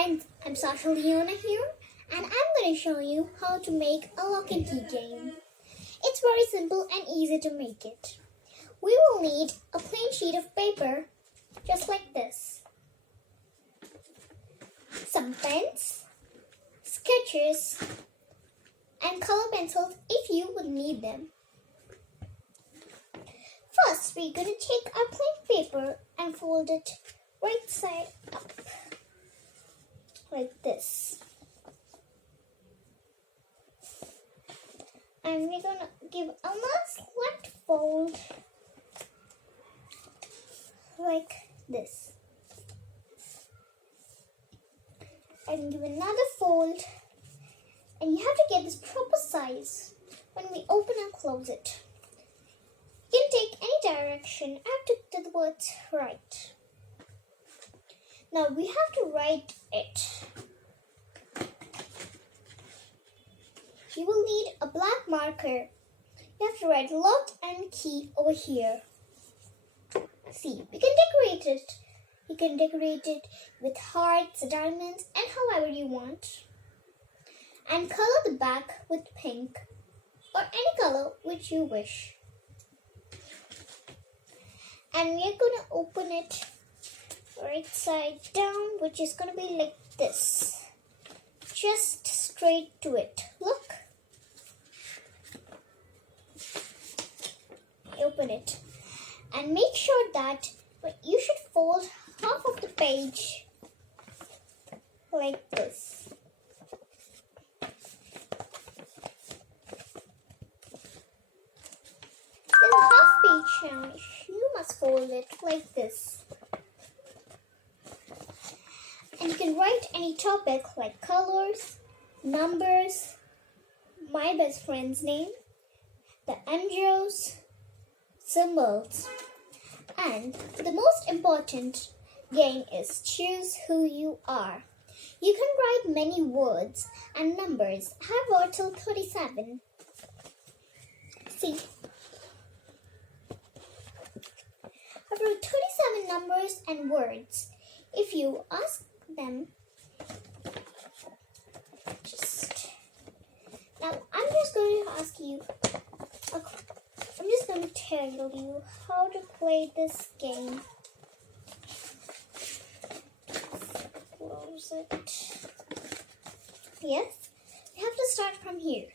friends, I'm Sasha here and I'm going to show you how to make a lock and key game. It's very simple and easy to make it. We will need a plain sheet of paper just like this, some pens, sketches and color pencils if you would need them. First, we're going to take our plain paper and fold it right side up like this. And we're going to give a nice left fold like this. And give another fold. And you have to get this proper size when we open and close it. You can take any direction after the words right. Now we have to write it. You will need a black marker. You have to write lock and key over here. See, we can decorate it. You can decorate it with hearts, diamonds, and however you want. And color the back with pink or any color which you wish. And we are going to open it right side down, which is going to be like this. Just straight to it. Look. Open it. And make sure that you should fold half of the page like this. Then the half page down, you must fold it like this. And you can write any topic like colors, numbers, my best friend's name, the emojis, symbols. And the most important game is choose who you are. You can write many words and numbers. I wrote till 37. See, I wrote 37 numbers and words. If you ask them, now I'm just going to ask you, I'm just going to tell you how to play this game. Close it. Yes, you have to start from here.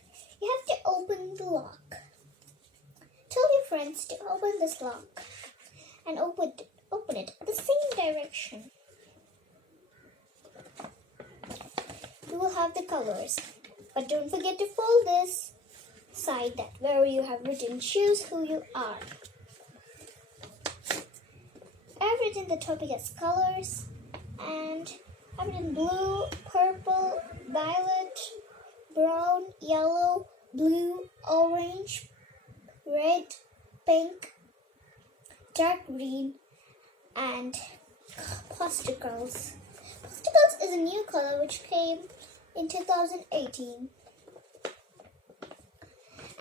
You have to open the lock. Tell your friends to open this lock and open it the same direction. You will have the colors, but don't forget to fold this side that where you have written choose who you are. I've written the topic as colors and I've written blue, purple, violet, brown, yellow, blue, orange, red, pink, dark green and posticles. Posticles is a new color which came in 2018.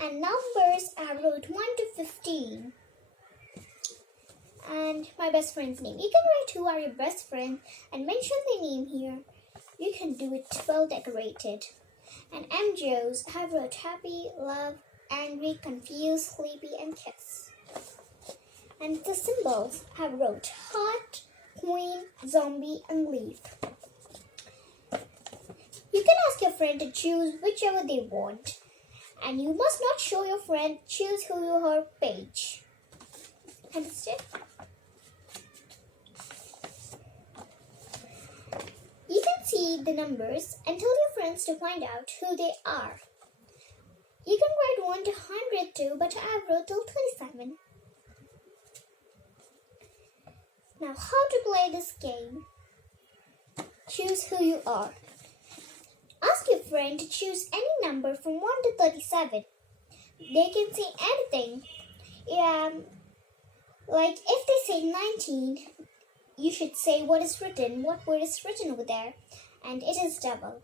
And numbers, I wrote 1 to 15. And my best friend's name. You can write who are your best friends and mention their name here. You can do it well decorated. And emojis, I wrote happy, love, angry, confused, sleepy, and kiss. And the symbols, I wrote heart, queen, zombie, and leaf. You can ask your friend to choose whichever they want. And you must not show your friend choose who you are page. Understood? You can see the numbers and tell your friends to find out who they are. You can write 1 to 100 too, but I wrote till 37. Now how to play this game? Choose who you are. Ask your friend to choose any number from 1 to 37. They can say anything. Like if they say 19, you should say what word is written over there, and it is double.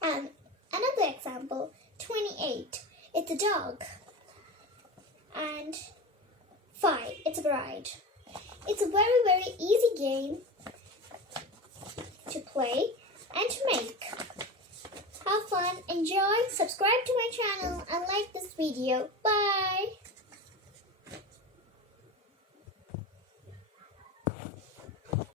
And another example, 28, it's a dog. And 5, it's a bride. It's a very, very easy game to play. play and to make. Have fun, enjoy, subscribe to my channel and like this video. Bye!